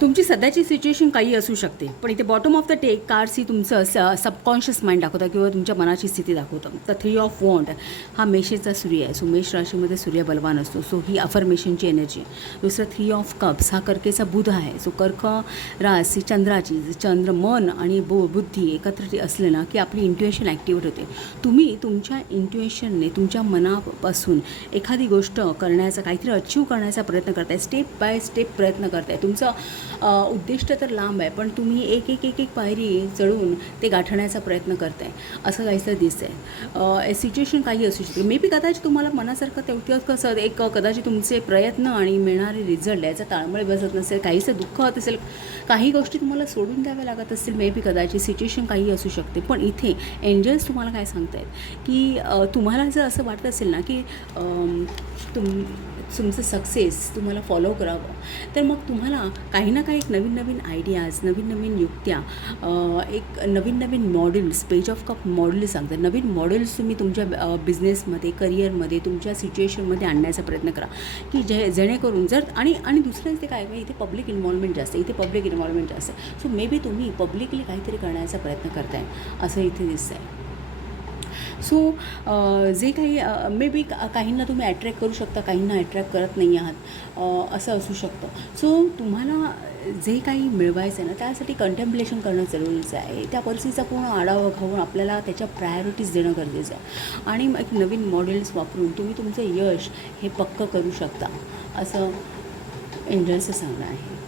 तुमची सध्याची सिच्युएशन काही असू शकते, पण इथे bottom of the deck cards ही तुमचं सबकॉन्शियस माइंड दाखवतं किंवा तुमच्या मनाची स्थिती दाखवतं. तर 3 ऑफ वॉन्ड हा मेषेचा सूर्य आहे. सो मेष राशीमध्ये सूर्य बलवान असतो. सो ही अफर्मेशनची एनर्जी. दुसरं 3 ऑफ कप्स हा कर्केचा बुध आहे. सो कर्क रास चंद्राची, चंद्र मन आणि बुद्धी एकत्र असले ना की आपली इंट्युएशन ॲक्टिवेट होते. तुम्ही तुमच्या इंट्युएशनने तुमच्या मनापासून एखादी गोष्ट करण्याचा, काहीतरी अचीव करण्याचा प्रयत्न करताय. स्टेप बाय स्टेप प्रयत्न करताय. तुमचं उद्दिष्ट तर लांब आहे, पण तुम्ही एक एक एक एक पायरी चढून ते गाठण्याचा प्रयत्न करताय असं काहीसं दिसतं आहे. सिच्युएशन काही असू शकते. मे बी कदाचित तुम्हाला मनासारखं तेवढं कसं एक कदाचित तुमचे प्रयत्न आणि मिळणारे रिझल्ट याचा ताळमेळ बसत नसेल, काहीसं दुःख होत असेल, काही गोष्टी तुम्हाला सोडून द्याव्या लागत असतील. मे बी कदाचित सिच्युएशन काही असू शकते. पण इथे एंजल्स तुम्हाला काय सांगतायत की तुम्हाला जर असं वाटत असेल ना की तुमचं सक्सेस तुम्हाला फॉलो करावं, तर मग तुम्हाला काही ना काही एक नवीन नवीन आयडियाज, नवीन नवीन युक्त्या, एक नवीन नवीन models, page of cup model सांगतात. नवीन मॉडेल्स तुम्ही तुमच्या बिझनेसमध्ये, करिअरमध्ये, तुमच्या सिच्युएशनमध्ये आणण्याचा प्रयत्न करा की जेणेकरून जर आणि दुसरं इथे काय इथे पब्लिक इन्व्हॉल्वमेंट जास्त, इथे पब्लिक इन्व्हॉल्वमेंट जास्त. सो मे बी तुम्ही पब्लिकली काहीतरी करण्याचा प्रयत्न करताय असं इथे दिसतं आहे. सो जे काही मे बी काहींना तुम्ही अट्रॅक्ट करू शकता, काहींना अट्रॅक्ट करत नाही आहात, असं असू शकतं. सो तुम्हाला जे काही मिळवायचं आहे ना त्यासाठी कंटेम्प्लेशन करणं जरुरीचं आहे. त्या परिस्थितीचा पूर्ण आढावा घेऊन आपल्याला त्याच्या प्रायोरिटीज देणं गरजेचं आहे आणि एक नवीन मॉडेल्स वापरून तुम्ही तुमचं यश हे पक्कं करू शकता असं एंजल्सचं सांगणं आहे.